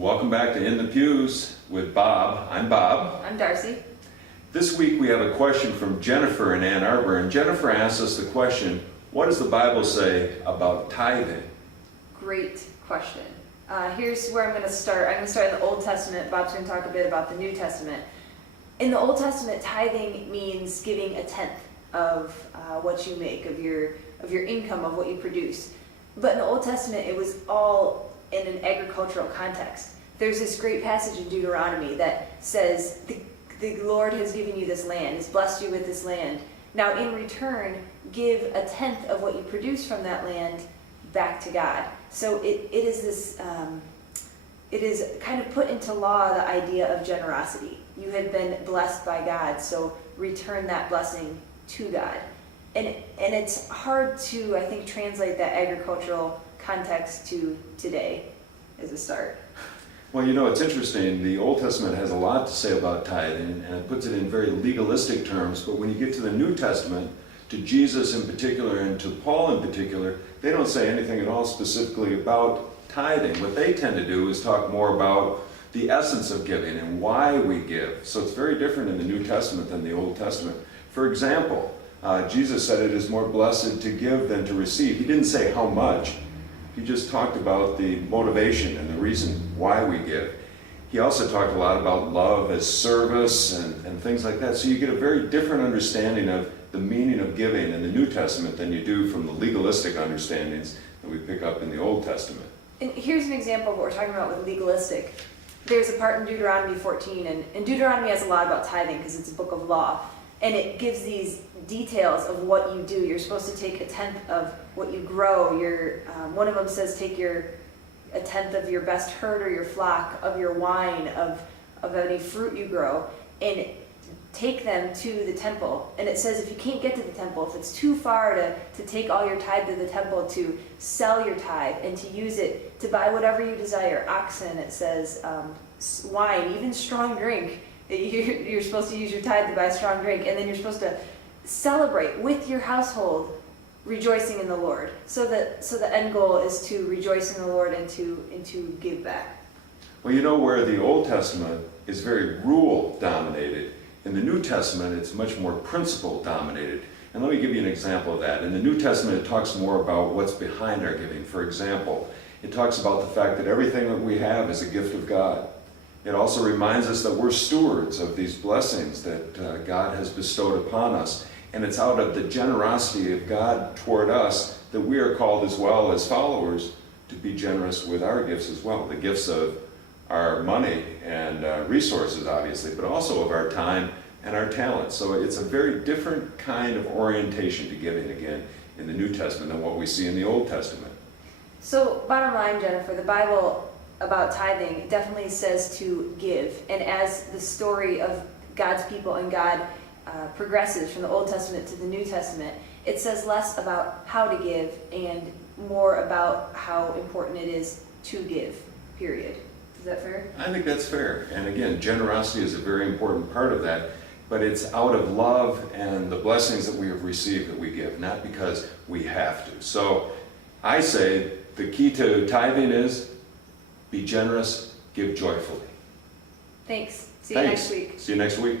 Welcome back to In the Pews with Bob. I'm Bob. I'm Darcy. This week we have a question from Jennifer in Ann Arbor, and Jennifer asks us the question, what does the Bible say about tithing? Great question. Here's where I'm going to start. I'm going to start in the Old Testament. Bob's going to talk a bit about the New Testament. In the Old Testament, tithing means giving a tenth of what you make, of your income, of what you produce. But in the Old Testament, it was all in an agricultural context. There's this great passage in Deuteronomy that says, the Lord has given you this land, has blessed you with this land. Now in return, give a tenth of what you produce from that land back to God. So it is kind of put into law the idea of generosity. You have been blessed by God, so return that blessing to God. And it's hard to, I think, translate that agricultural context to today as a start. Well, you know, it's interesting. The Old Testament has a lot to say about tithing, and it puts it in very legalistic terms, but when you get to the New Testament, to Jesus in particular and to Paul in particular, they don't say anything at all specifically about tithing. What they tend to do is talk more about the essence of giving and why we give. So it's very different in the New Testament than the Old Testament. For example, Jesus said it is more blessed to give than to receive. He didn't say how much. He just talked about the motivation and the reason why we give. He also talked a lot about love as service and things like that. So you get a very different understanding of the meaning of giving in the New Testament than you do from the legalistic understandings that we pick up in the Old Testament. And here's an example of what we're talking about with legalistic. There's a part in Deuteronomy 14, and Deuteronomy has a lot about tithing because it's a book of law. And it gives these details of what you do. You're supposed to take a tenth of what you grow. One of them says take a tenth of your best herd or your flock, of your wine, of any fruit you grow, and take them to the temple. And it says if you can't get to the temple, if it's too far to take all your tithe to the temple, to sell your tithe and to use it to buy whatever you desire. Oxen, it says, wine, even strong drink. You're supposed to use your tithe to buy strong drink, and then you're supposed to celebrate with your household, rejoicing in the Lord. So the end goal is to rejoice in the Lord and to give back. Well, you know where the Old Testament is very rule dominated. In the New Testament, it's much more principle dominated. And let me give you an example of that. In the New Testament, it talks more about what's behind our giving. For example, it talks about the fact that everything that we have is a gift of God. It also reminds us that we're stewards of these blessings that God has bestowed upon us. And it's out of the generosity of God toward us that we are called as well as followers to be generous with our gifts as well. The gifts of our money and resources, obviously, but also of our time and our talents. So it's a very different kind of orientation to giving, again, in the New Testament than what we see in the Old Testament. So bottom line, Jennifer, the Bible about tithing definitely says to give. And as the story of God's people and God progresses from the Old Testament to the New Testament, it says less about how to give and more about how important it is to give, period. Is that fair? I think that's fair. And again, generosity is a very important part of that, but it's out of love and the blessings that we have received that we give, not because we have to. So I say the key to tithing is be generous, give joyfully. Thanks. See you next week. See you next week.